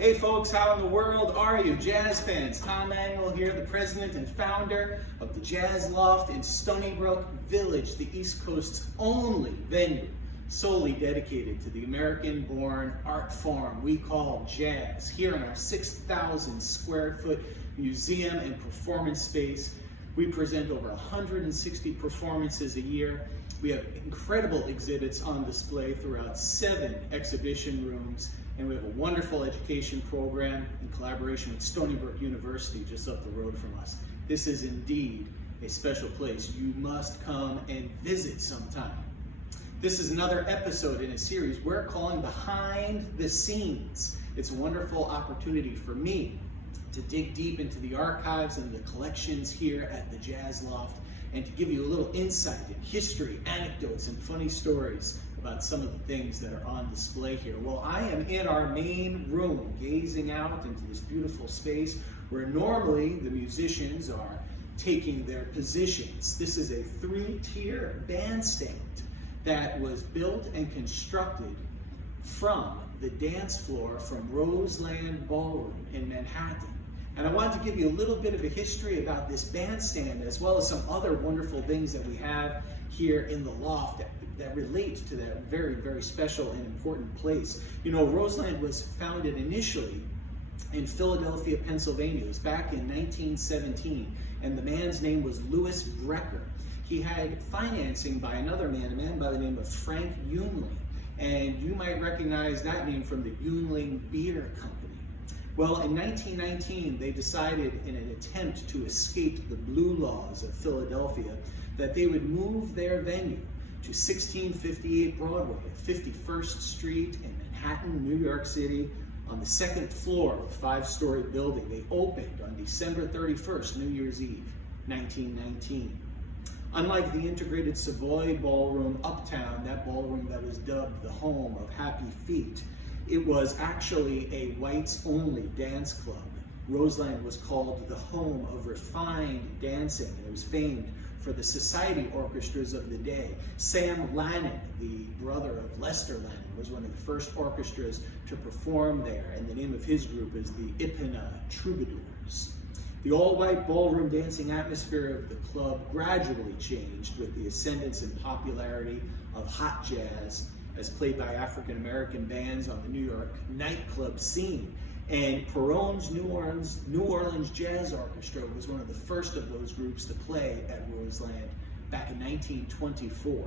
Hey folks, how in the world are you? Jazz fans, Tom Manuel here, the president and founder of the Jazz Loft in Stony Brook Village, the East Coast's only venue solely dedicated to the American-born art form we call jazz. Here in our 6,000 square foot museum and performance space, we present over 160 performances a year. We have incredible exhibits on display throughout 7 exhibition rooms, and we have a wonderful education program in collaboration with Stony Brook University just up the road from us. This is indeed a special place. You must come and visit sometime. This is another episode in a series we're calling Behind the Scenes. It's a wonderful opportunity for me to dig deep into the archives and the collections here at the Jazz Loft and to give you a little insight in history, anecdotes, and funny stories about some of the things that are on display here. Well, I am in our main room, gazing out into this beautiful space where normally the musicians are taking their positions. This is a 3-tier bandstand that was built and constructed from the dance floor from Roseland Ballroom in Manhattan. And I wanted to give you a little bit of a history about this bandstand as well as some other wonderful things that we have here in the loft that relate to that very, very special and important place. You know, Roseland was founded initially in Philadelphia, Pennsylvania. It was back in 1917, and the man's name was Louis Brecker. He had financing by another man, a man by the name of Frank Unling, and you might recognize that name from the Unling Beer Company. Well, in 1919, they decided in an attempt to escape the blue laws of Philadelphia that they would move their venue to 1658 Broadway at 51st Street in Manhattan, New York City, on the 2nd floor of a 5-story building. They opened on December 31st, New Year's Eve, 1919. Unlike the integrated Savoy Ballroom uptown, that ballroom that was dubbed the home of Happy Feet, it was actually a whites-only dance club. Roseland was called the home of refined dancing, and it was famed for the society orchestras of the day. Sam Lannon, the brother of Lester Lannon, was one of the first orchestras to perform there, and the name of his group is the Ipana Troubadours. The all-white ballroom dancing atmosphere of the club gradually changed with the ascendance and popularity of hot jazz as played by African-American bands on the New York nightclub scene. And Perron's New Orleans Jazz Orchestra was one of the first of those groups to play at Roseland back in 1924.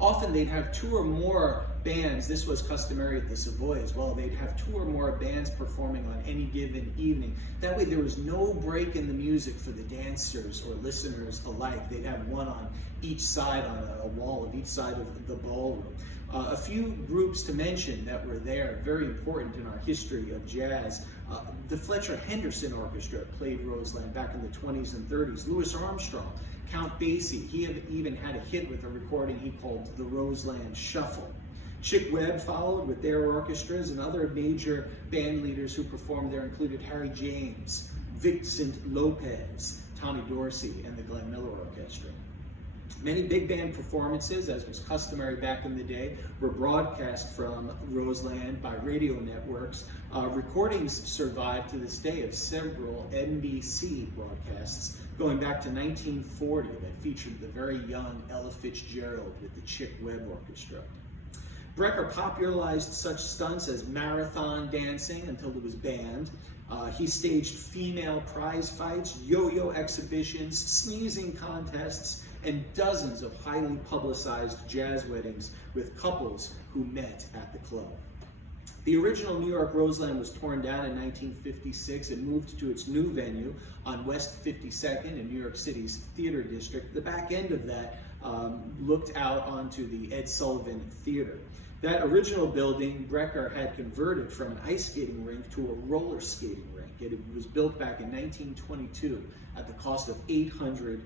Often they'd have 2 or more bands. This was customary at the Savoy as well. They'd have 2 or more bands performing on any given evening. That way there was no break in the music for the dancers or listeners alike. They'd have one on each side, on a wall of each side of the ballroom. A few groups to mention that were there, very important in our history of jazz. The Fletcher Henderson Orchestra played Roseland back in the 20s and 30s. Louis Armstrong, Count Basie, he even had a hit with a recording he called the Roseland Shuffle. Chick Webb followed with their orchestras, and other major band leaders who performed there included Harry James, Vincent Lopez, Tommy Dorsey, and the Glenn Miller Orchestra. Many big band performances, as was customary back in the day, were broadcast from Roseland by radio networks. Recordings survive to this day of several NBC broadcasts going back to 1940 that featured the very young Ella Fitzgerald with the Chick Webb Orchestra. Brecker popularized such stunts as marathon dancing until it was banned. He staged female prize fights, yo-yo exhibitions, sneezing contests, and dozens of highly publicized jazz weddings with couples who met at the club. The original New York Roseland was torn down in 1956 and moved to its new venue on West 52nd in New York City's Theater District. The back end of that looked out onto the Ed Sullivan Theater. That original building, Brecker had converted from an ice skating rink to a roller skating rink. It was built back in 1922 at the cost of $800,000.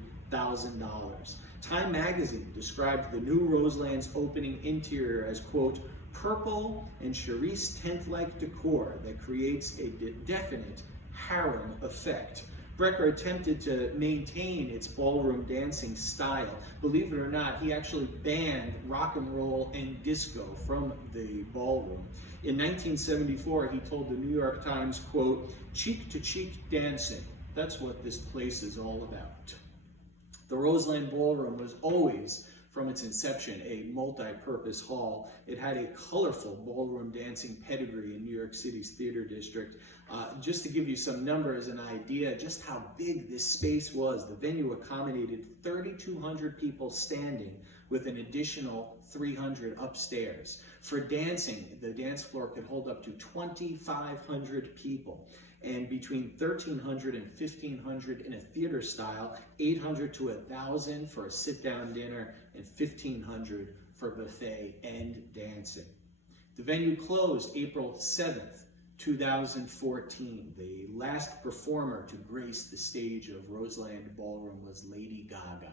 Time magazine described the new Roseland's opening interior as, quote, purple and Charisse tent-like decor that creates a definite harem effect. Brecker attempted to maintain its ballroom dancing style. Believe it or not, he actually banned rock and roll and disco from the ballroom. In 1974, he told the New York Times, quote, "Cheek-to-cheek dancing, that's what this place is all about." The Roseland Ballroom was always, from its inception, a multi-purpose hall. It had a colorful ballroom dancing pedigree in New York City's theater district. Just to give you some numbers and idea just how big this space was, the venue accommodated 3,200 people standing with an additional 300 upstairs. For dancing, the dance floor could hold up to 2,500 people. And between 1,300 and 1,500 in a theater style, 800 to 1,000 for a sit-down dinner, and 1,500 for buffet and dancing. The venue closed April 7th, 2014. The last performer to grace the stage of Roseland Ballroom was Lady Gaga.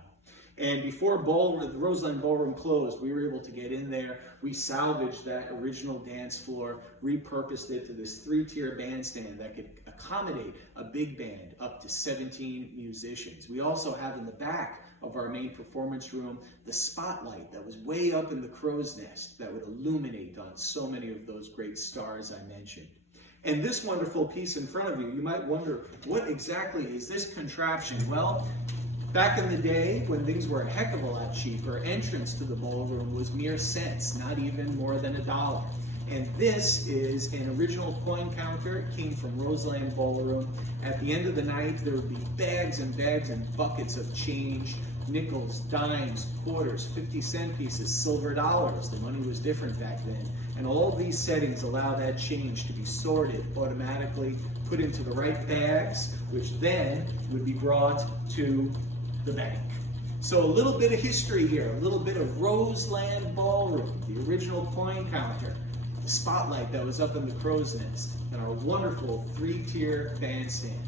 And before the Roseland Ballroom closed, we were able to get in there. We salvaged that original dance floor, repurposed it to this 3-tier bandstand that could accommodate a big band up to 17 musicians. We also have in the back of our main performance room the spotlight that was way up in the crow's nest that would illuminate on so many of those great stars I mentioned. And this wonderful piece in front of you, you might wonder, what exactly is this contraption? Well, back in the day, when things were a heck of a lot cheaper, entrance to the ballroom was mere cents, not even more than $1. And this is an original coin counter. It came from Roseland Ballroom. At the end of the night, there would be bags and bags and buckets of change, nickels, dimes, quarters, 50-cent pieces, silver dollars. The money was different back then. And all these settings allow that change to be sorted automatically, put into the right bags, which then would be brought to the bank. So a little bit of history here, a little bit of Roseland Ballroom, the original coin counter, the spotlight that was up in the crow's nest, and our wonderful 3-tier bandstand.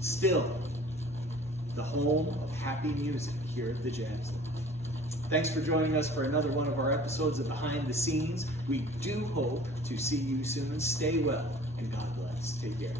Still, the home of happy music here at the Jazz Loft. Thanks for joining us for another one of our episodes of Behind the Scenes. We do hope to see you soon. Stay well, and God bless. Take care.